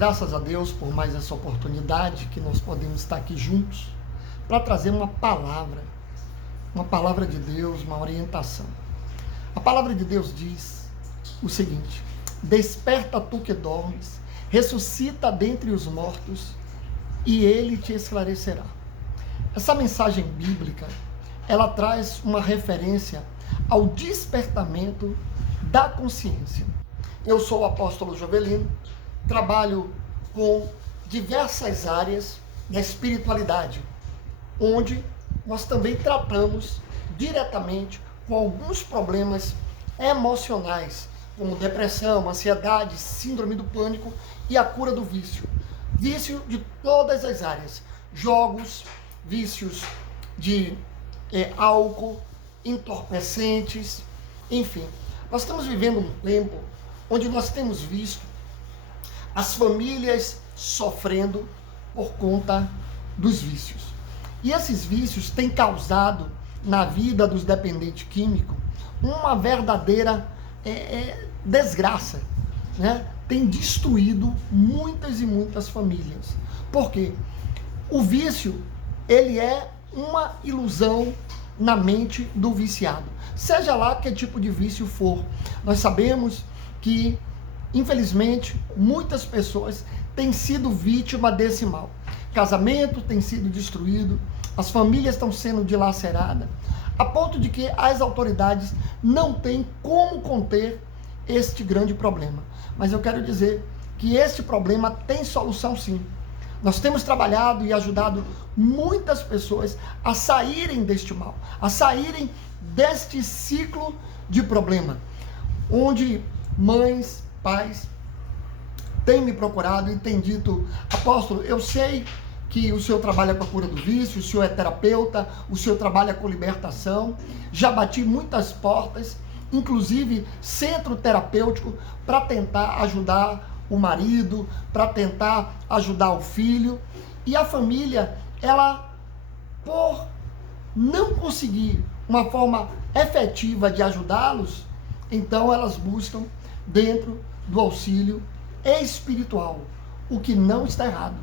Graças a Deus por mais essa oportunidade que nós podemos estar aqui juntos para trazer uma palavra de Deus, uma orientação. A palavra de Deus diz o seguinte: desperta tu que dormes, ressuscita dentre os mortos e ele te esclarecerá. Essa mensagem bíblica, ela traz uma referência ao despertamento da consciência. Eu sou o apóstolo Jovelino, trabalho com diversas áreas da espiritualidade, onde nós também tratamos diretamente com alguns problemas emocionais, como depressão, ansiedade, síndrome do pânico e a cura do vício. Vício de todas as áreas, jogos, vícios de álcool, entorpecentes, enfim. Nós estamos vivendo um tempo onde nós temos visto as famílias sofrendo por conta dos vícios. E esses vícios têm causado na vida dos dependentes químicos uma verdadeira desgraça, né? Tem destruído muitas e muitas famílias. Por quê? O vício, ele é uma ilusão na mente do viciado. Seja lá que tipo de vício for. Nós sabemos que, infelizmente, muitas pessoas têm sido vítima desse mal. Casamento tem sido destruído, as famílias estão sendo dilaceradas, a ponto de que as autoridades não têm como conter este grande problema. Mas eu quero dizer que este problema tem solução sim. Nós temos trabalhado e ajudado muitas pessoas a saírem deste mal, a saírem deste ciclo de problema, onde mães, pais têm me procurado e têm dito: apóstolo, eu sei que o senhor trabalha com a cura do vício, o senhor é terapeuta, o senhor trabalha com libertação, já bati muitas portas, inclusive centro terapêutico, para tentar ajudar o marido, para tentar ajudar o filho, e a família, ela, por não conseguir uma forma efetiva de ajudá-los, então elas buscam dentro do auxílio espiritual, o que não está errado.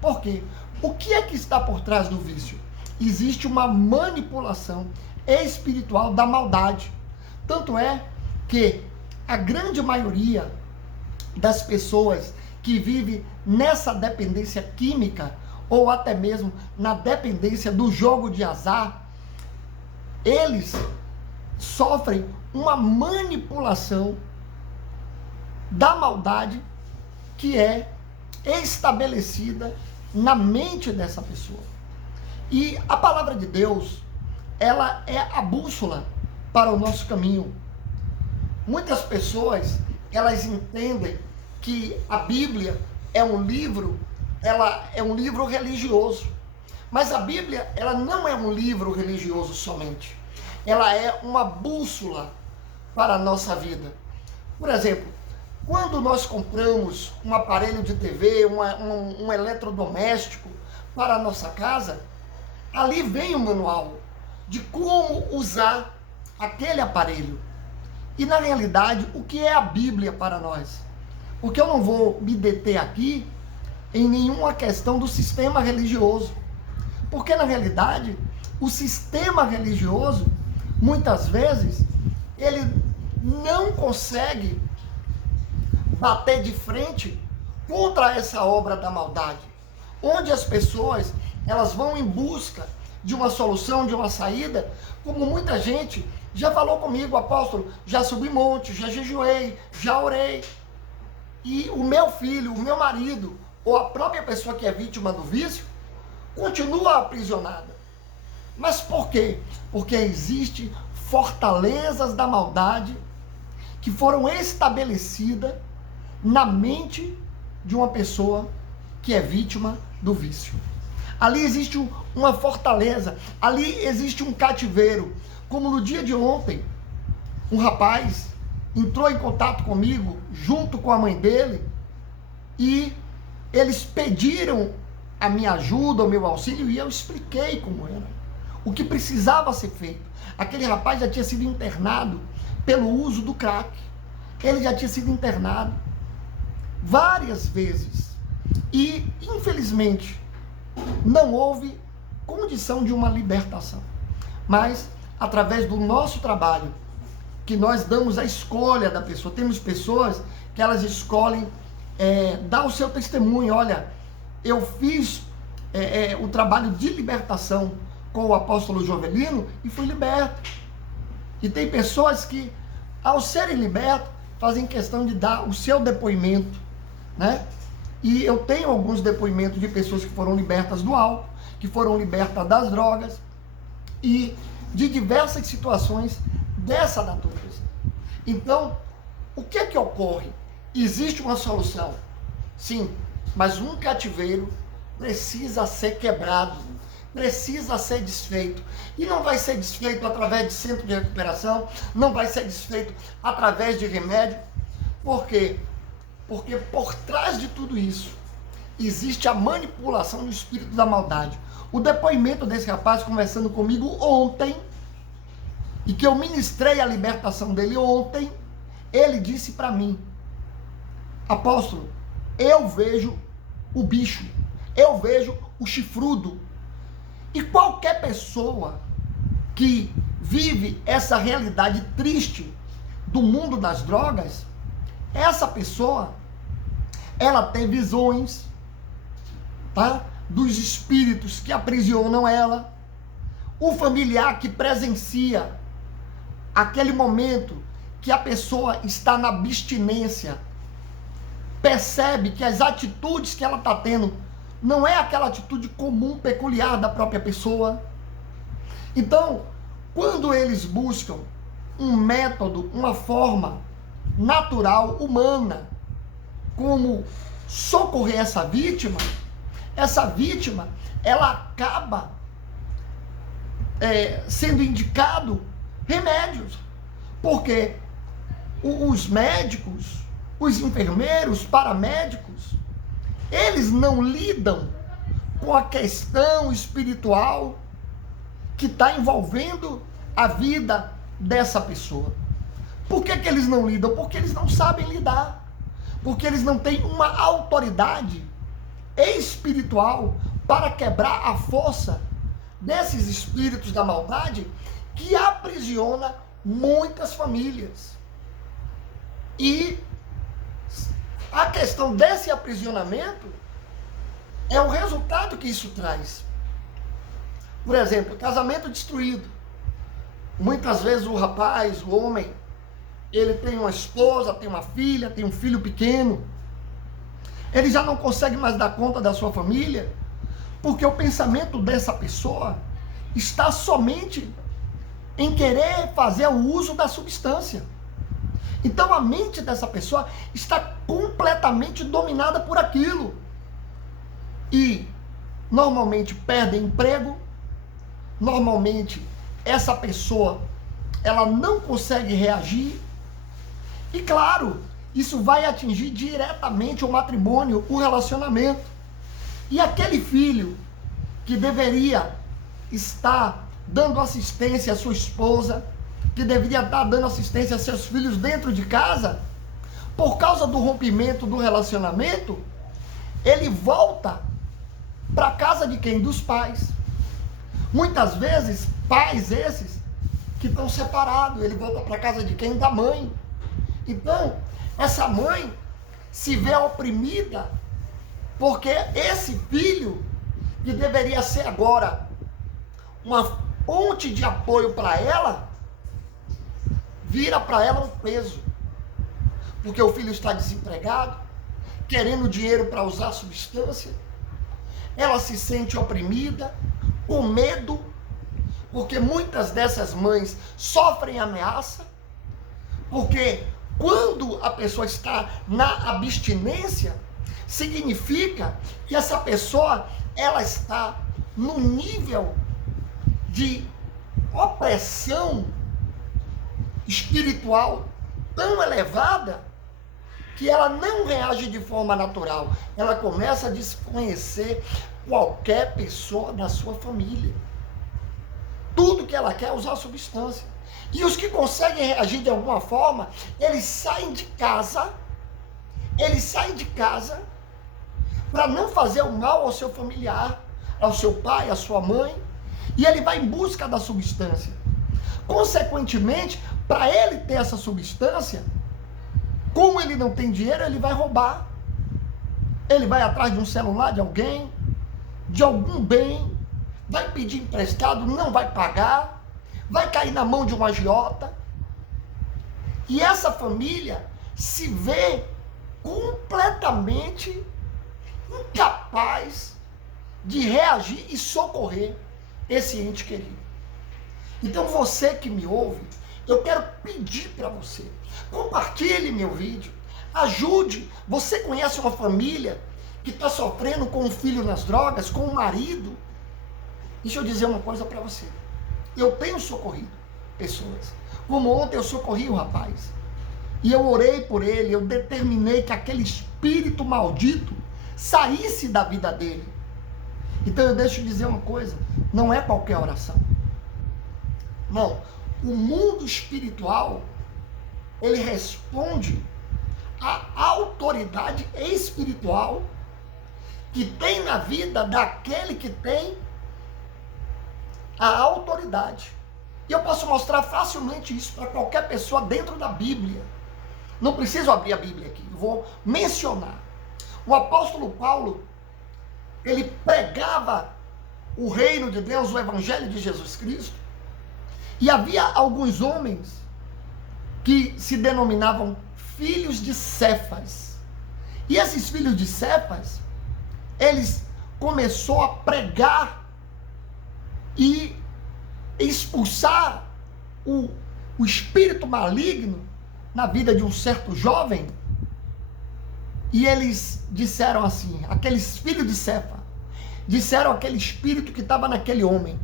Por quê? O que é que está por trás do vício? Existe uma manipulação espiritual da maldade. Tanto é que a grande maioria das pessoas que vivem nessa dependência química, ou até mesmo na dependência do jogo de azar, eles sofrem uma manipulação da maldade que é estabelecida na mente dessa pessoa. E a palavra de Deus, ela é a bússola para o nosso caminho. Muitas pessoas, elas entendem que a Bíblia é um livro, ela é um livro religioso. Mas a Bíblia, ela não é um livro religioso somente. Ela é uma bússola para a nossa vida. Por exemplo, quando nós compramos um aparelho de TV, um eletrodoméstico para a nossa casa, ali vem o manual de como usar aquele aparelho. E na realidade, o que é a Bíblia para nós? Porque eu não vou me deter aqui em nenhuma questão do sistema religioso. Porque na realidade, o sistema religioso, muitas vezes, ele não consegue bater de frente contra essa obra da maldade, onde as pessoas, elas vão em busca de uma solução, de uma saída, como muita gente já falou comigo: apóstolo, já subi monte, já jejuei, já orei, e o meu filho, o meu marido, ou a própria pessoa que é vítima do vício, continua aprisionada. Mas por quê? Porque existem fortalezas da maldade que foram estabelecidas na mente de uma pessoa que é vítima do vício. Ali existe uma fortaleza, ali existe um cativeiro. Como no dia de ontem, um rapaz entrou em contato comigo, junto com a mãe dele, e eles pediram a minha ajuda, o meu auxílio, e eu expliquei como era, o que precisava ser feito. Aquele rapaz já tinha sido internado pelo uso do crack. Ele já tinha sido internado várias vezes. E, infelizmente, não houve condição de uma libertação. Mas, através do nosso trabalho, que nós damos a escolha da pessoa, temos pessoas que elas escolhem dar o seu testemunho. Olha, eu fiz o trabalho de libertação com o apóstolo Jovelino e fui liberto. E tem pessoas que, ao serem libertos, fazem questão de dar o seu depoimento, né? E eu tenho alguns depoimentos de pessoas que foram libertas do álcool, que foram libertas das drogas e de diversas situações dessa natureza. Então, o que é que ocorre? Existe uma solução, sim, mas um cativeiro precisa ser quebrado, precisa ser desfeito. E não vai ser desfeito através de centro de recuperação, não vai ser desfeito através de remédio. Por quê? Porque por trás de tudo isso existe a manipulação do espírito da maldade. O depoimento desse rapaz conversando comigo ontem, e que eu ministrei a libertação dele ontem, ele disse para mim: apóstolo, eu vejo o bicho, eu vejo o chifrudo. E qualquer pessoa que vive essa realidade triste do mundo das drogas, essa pessoa, ela tem visões, tá? Dos espíritos que aprisionam ela. O familiar que presencia aquele momento que a pessoa está na abstinência, percebe que as atitudes que ela está tendo não é aquela atitude comum, peculiar da própria pessoa. Então, quando eles buscam um método, uma forma natural, humana, como socorrer essa vítima, ela acaba sendo indicado remédios, porque os médicos, os enfermeiros, paramédicos, eles não lidam com a questão espiritual que está envolvendo a vida dessa pessoa. Por que eles não lidam? Porque eles não sabem lidar, porque eles não têm uma autoridade espiritual para quebrar a força desses espíritos da maldade que aprisiona muitas famílias. E a questão desse aprisionamento é o resultado que isso traz. Por exemplo, casamento destruído. Muitas vezes o rapaz, o homem, ele tem uma esposa, tem uma filha, tem um filho pequeno. Ele já não consegue mais dar conta da sua família, porque o pensamento dessa pessoa está somente em querer fazer o uso da substância. Então a mente dessa pessoa está completamente dominada por aquilo. E normalmente perde emprego, normalmente essa pessoa ela não consegue reagir. E claro, isso vai atingir diretamente o matrimônio, o relacionamento. E aquele filho que deveria estar dando assistência à sua esposa, que deveria estar dando assistência a seus filhos dentro de casa, por causa do rompimento do relacionamento, ele volta para a casa de quem? Dos pais. Muitas vezes, pais esses que estão separados, ele volta para a casa de quem? Da mãe. Então, essa mãe se vê oprimida, porque esse filho, que deveria ser agora uma fonte de apoio para ela, vira para ela um peso. Porque o filho está desempregado, querendo dinheiro para usar substância. Ela se sente oprimida, com medo, porque muitas dessas mães sofrem ameaça, porque quando a pessoa está na abstinência, significa que essa pessoa, ela está num nível de opressão espiritual tão elevada que ela não reage de forma natural. Ela começa a desconhecer qualquer pessoa da sua família. Tudo que ela quer é usar substância. E os que conseguem reagir de alguma forma, eles saem de casa, para não fazer o mal ao seu familiar, ao seu pai, à sua mãe, e ele vai em busca da substância. Consequentemente, para ele ter essa substância, como ele não tem dinheiro, ele vai roubar. Ele vai atrás de um celular de alguém, de algum bem, vai pedir emprestado, não vai pagar, vai cair na mão de um agiota. E essa família se vê completamente incapaz de reagir e socorrer esse ente querido. Então você que me ouve, eu quero pedir para você, compartilhe meu vídeo, ajude. Você conhece uma família que está sofrendo com um filho nas drogas, com um marido? Deixa eu dizer uma coisa para você. Eu tenho socorrido pessoas. Como ontem eu socorri o rapaz. E eu orei por ele, eu determinei que aquele espírito maldito saísse da vida dele. Então eu deixo dizer uma coisa, não é qualquer oração. Não, o mundo espiritual, ele responde à autoridade espiritual que tem na vida daquele que tem a autoridade. E eu posso mostrar facilmente isso para qualquer pessoa dentro da Bíblia. Não preciso abrir a Bíblia aqui, eu vou mencionar. O apóstolo Paulo, ele pregava o reino de Deus, o evangelho de Jesus Cristo, e havia alguns homens que se denominavam filhos de Cefas. E esses filhos de Cefas, eles começaram a pregar e expulsar o espírito maligno na vida de um certo jovem. E eles disseram assim, aqueles filhos de Cefa, disseram aquele espírito que estava naquele homem: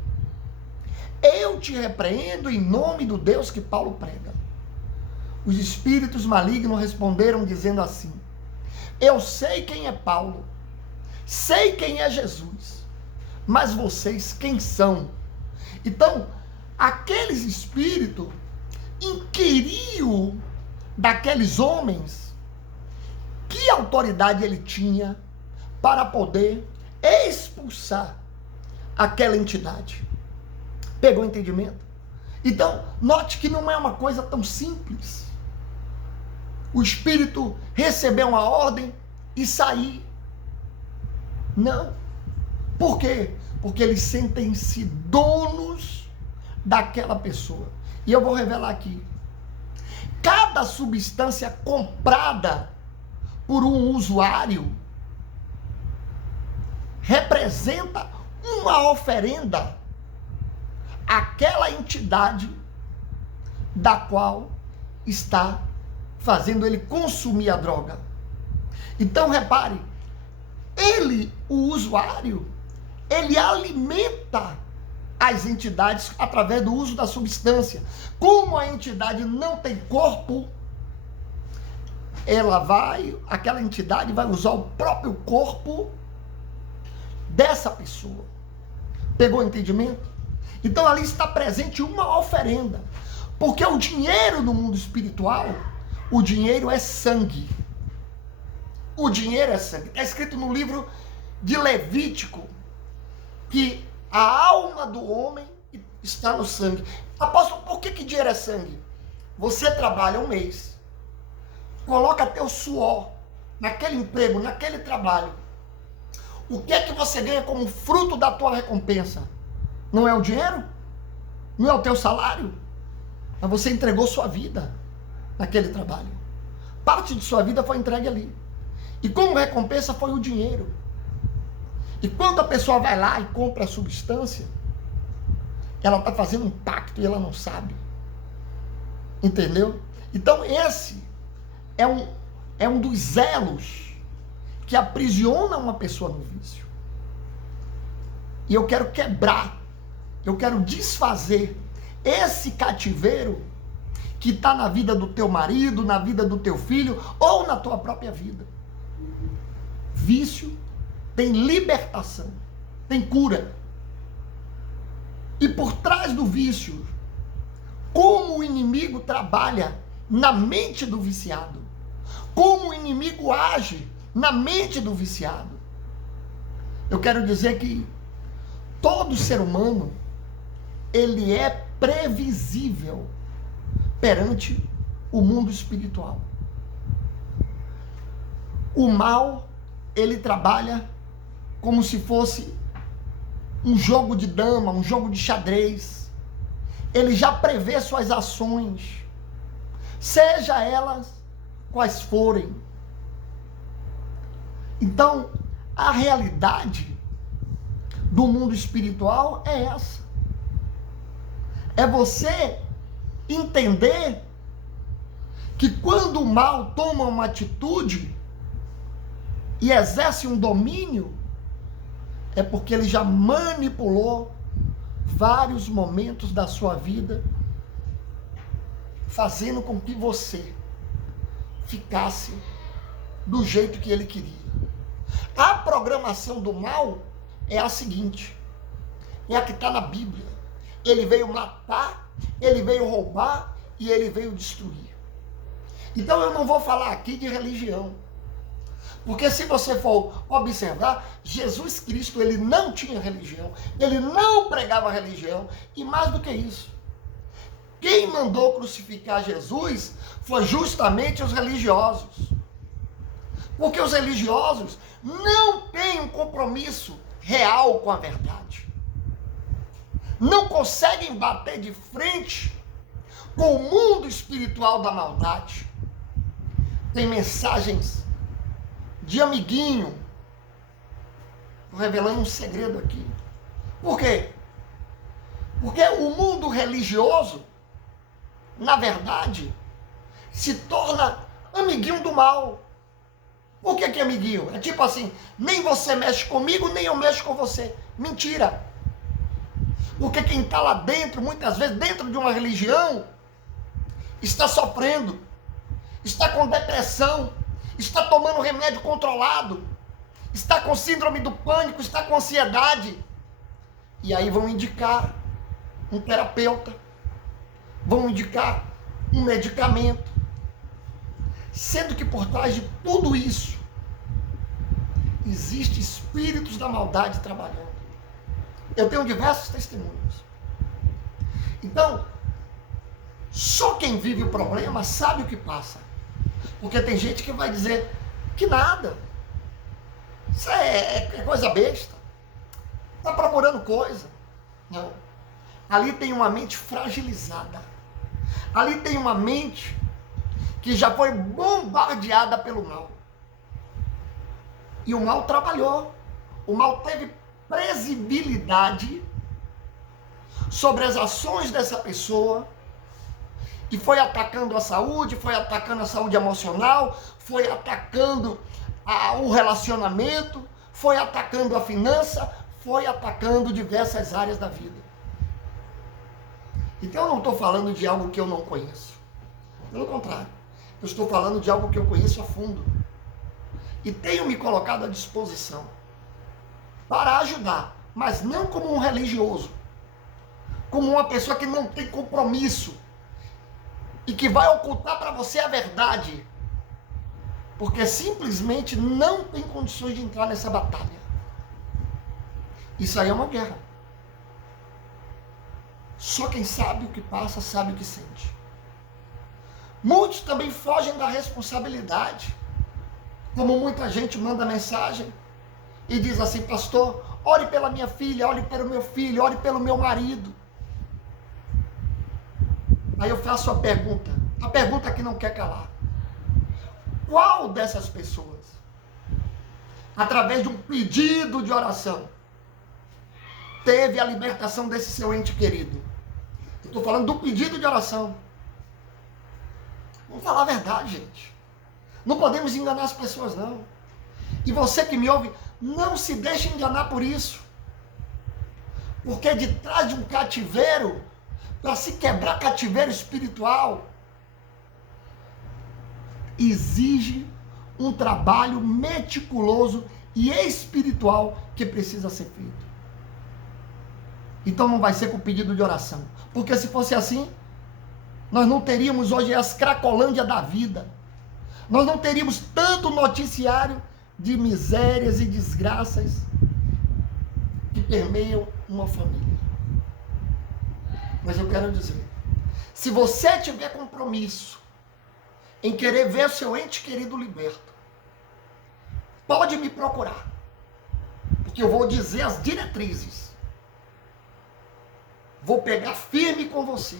eu te repreendo em nome do Deus que Paulo prega. Os espíritos malignos responderam dizendo assim: eu sei quem é Paulo, sei quem é Jesus, mas vocês quem são? Então, aqueles espíritos inquiriam daqueles homens que autoridade ele tinha para poder expulsar aquela entidade. Pegou o entendimento? Então, note que não é uma coisa tão simples. O espírito receber uma ordem e sair. Não. Por quê? Porque eles sentem-se donos daquela pessoa. E eu vou revelar aqui. Cada substância comprada por um usuário representa uma oferenda àquela entidade da qual está fazendo ele consumir a droga. Então repare, ele, o usuário, ele alimenta as entidades através do uso da substância. Como a entidade não tem corpo, aquela entidade vai usar o próprio corpo dessa pessoa. Pegou o entendimento? Então ali está presente uma oferenda. Porque o dinheiro no mundo espiritual, o dinheiro é sangue. O dinheiro é sangue. Está escrito no livro de Levítico que a alma do homem está no sangue. Apóstolo, por que dinheiro é sangue? Você trabalha um mês, coloca teu suor naquele emprego, naquele trabalho. O que é que você ganha como fruto da tua recompensa? Não é o dinheiro? Não é o teu salário? Mas você entregou sua vida naquele trabalho. Parte de sua vida foi entregue ali. E como recompensa foi o dinheiro. E quando a pessoa vai lá e compra a substância, ela está fazendo um pacto e ela não sabe. Entendeu? Então esse é um dos elos que aprisiona uma pessoa no vício. E eu quero quebrar, eu quero desfazer esse cativeiro que está na vida do teu marido, na vida do teu filho ou na tua própria vida. Vício tem libertação, tem cura. E por trás do vício, como o inimigo trabalha na mente do viciado, como o inimigo age na mente do viciado. Eu quero dizer que todo ser humano, ele é previsível perante o mundo espiritual. O mal, ele trabalha como se fosse um jogo de dama, um jogo de xadrez. Ele já prevê suas ações, seja elas quais forem. Então, a realidade do mundo espiritual é essa. É você entender que quando o mal toma uma atitude e exerce um domínio, é porque ele já manipulou vários momentos da sua vida, fazendo com que você ficasse do jeito que ele queria. A programação do mal é a seguinte, é a que está na Bíblia. Ele veio matar, ele veio roubar e ele veio destruir. Então eu não vou falar aqui de religião, porque se você for observar, Jesus Cristo, ele não tinha religião, ele não pregava religião, e mais do que isso, quem mandou crucificar Jesus foi justamente os religiosos. Porque os religiosos não têm um compromisso real com a verdade. Não conseguem bater de frente com o mundo espiritual da maldade. Tem mensagens de amiguinho. Estou revelando um segredo aqui. Por quê? Porque o mundo religioso, na verdade, se torna amiguinho do mal. Por que é amiguinho? É tipo assim, nem você mexe comigo, nem eu mexo com você. Mentira. Porque quem está lá dentro, muitas vezes, dentro de uma religião, está sofrendo, está com depressão, está tomando remédio controlado, está com síndrome do pânico, está com ansiedade. E aí vão indicar um terapeuta, vão indicar um medicamento, sendo que por trás de tudo isso existem espíritos da maldade trabalhando. Eu tenho diversos testemunhos. Então, só quem vive o problema sabe o que passa. Porque tem gente que vai dizer que nada, isso é coisa besta, está procurando coisa. Não. Ali tem uma mente fragilizada. Ali tem uma mente que já foi bombardeada pelo mal. E o mal trabalhou. O mal teve previsibilidade sobre as ações dessa pessoa e foi atacando a saúde emocional, foi atacando o relacionamento, foi atacando a finança, foi atacando diversas áreas da vida. Então eu não estou falando de algo que eu não conheço. Pelo contrário, eu estou falando de algo que eu conheço a fundo. E tenho me colocado à disposição para ajudar, mas não como um religioso, como uma pessoa que não tem compromisso e que vai ocultar para você a verdade, porque simplesmente não tem condições de entrar nessa batalha. Isso aí é uma guerra. Só quem sabe o que passa, sabe o que sente. Muitos também fogem da responsabilidade. Como muita gente manda mensagem e diz assim: pastor, ore pela minha filha, ore pelo meu filho, ore pelo meu marido. Aí eu faço a pergunta que não quer calar. Qual dessas pessoas, através de um pedido de oração, teve a libertação desse seu ente querido? Eu estou falando do pedido de oração. Vamos falar a verdade, gente. Não podemos enganar as pessoas, não. E você que me ouve, não se deixe enganar por isso. Porque de trás de um cativeiro, para se quebrar cativeiro espiritual, exige um trabalho meticuloso e espiritual que precisa ser feito. Então não vai ser com pedido de oração. Porque se fosse assim, nós não teríamos hoje as cracolândia da vida. Nós não teríamos tanto noticiário de misérias e desgraças permeiam uma família. Mas eu quero dizer, se você tiver compromisso em querer ver seu ente querido liberto, pode me procurar, porque eu vou dizer as diretrizes. Vou pegar firme com você.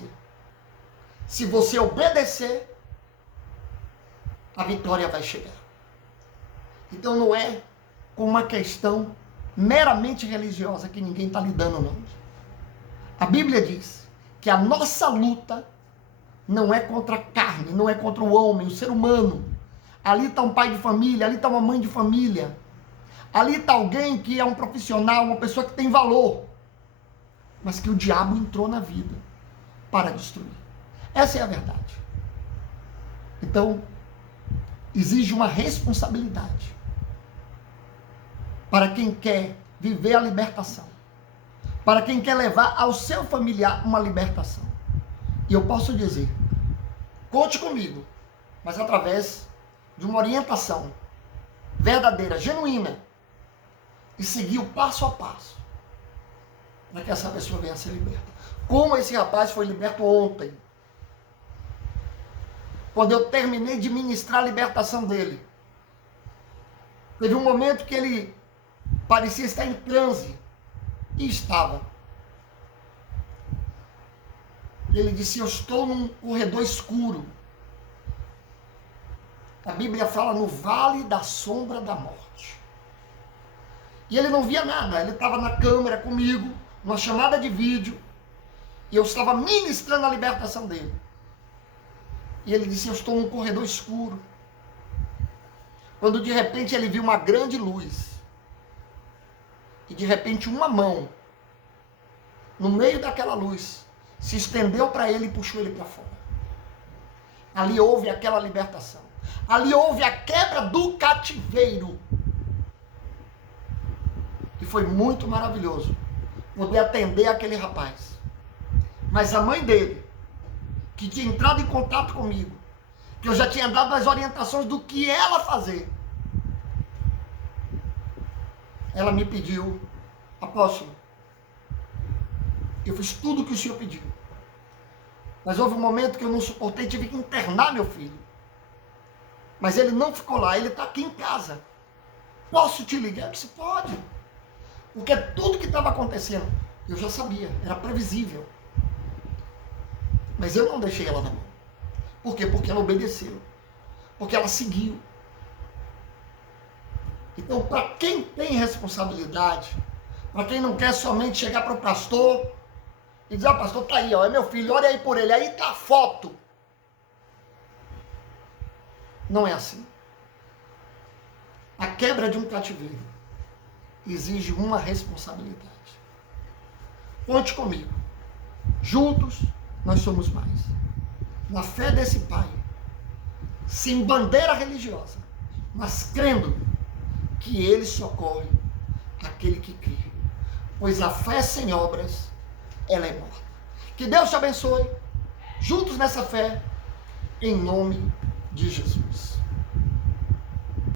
Se você obedecer, a vitória vai chegar. Então não é com uma questão meramente religiosa que ninguém está lidando, não. A Bíblia diz que a nossa luta não é contra a carne, não é contra o homem, o ser humano. Ali está um pai de família, ali está uma mãe de família. Ali está alguém que é um profissional, uma pessoa que tem valor. Mas que o diabo entrou na vida para destruir. Essa é a verdade. Então, exige uma responsabilidade para quem quer viver a libertação, para quem quer levar ao seu familiar uma libertação. E eu posso dizer, conte comigo, mas através de uma orientação verdadeira, genuína, e seguir o passo a passo, para que essa pessoa venha a ser liberta. Como esse rapaz foi liberto ontem, quando eu terminei de ministrar a libertação dele. Teve um momento que ele parecia estar em transe, e estava. Ele disse, eu estou num corredor escuro. A Bíblia fala no vale da sombra da morte. E ele não via nada, ele estava na câmera comigo, numa chamada de vídeo, e eu estava ministrando a libertação dele. E ele disse, eu estou num corredor escuro. Quando de repente ele viu uma grande luz, e de repente uma mão, no meio daquela luz, se estendeu para ele e puxou ele para fora. Ali houve aquela libertação. Ali houve a quebra do cativeiro. E foi muito maravilhoso poder atender aquele rapaz. Mas a mãe dele, que tinha entrado em contato comigo, que eu já tinha dado as orientações do que ela fazer, ela me pediu, apóstolo, eu fiz tudo o que o senhor pediu, mas houve um momento que eu não suportei, tive que internar meu filho, mas ele não ficou lá, ele está aqui em casa, posso te ligar? Eu disse, pode, porque tudo que estava acontecendo, eu já sabia, era previsível, mas eu não deixei ela na mão. Por quê? Porque ela obedeceu, porque ela seguiu. Então, para quem tem responsabilidade, para quem não quer somente chegar para o pastor e dizer, pastor, tá aí, ó, é meu filho, olha aí por ele, aí tá a foto. Não é assim. A quebra de um cativeiro exige uma responsabilidade. Conte comigo. Juntos, nós somos mais. Na fé desse pai, sem bandeira religiosa, mas crendo que ele socorre aquele que crê. Pois a fé sem obras, ela é morta. Que Deus te abençoe, juntos nessa fé, em nome de Jesus.